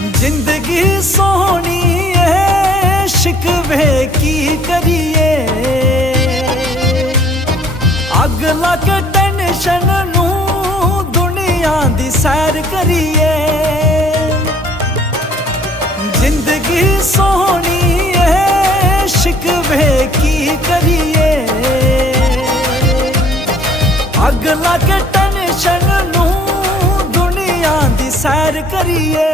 जिंदगी सोहनी है शिकवे की करिए, अग ला के टेंशन नू दुनिया दी सैर करिए। जिंदगी सोहनी है शिकवे की करिए, अग ला के टेंशन नू दुनिया दी सैर करिए।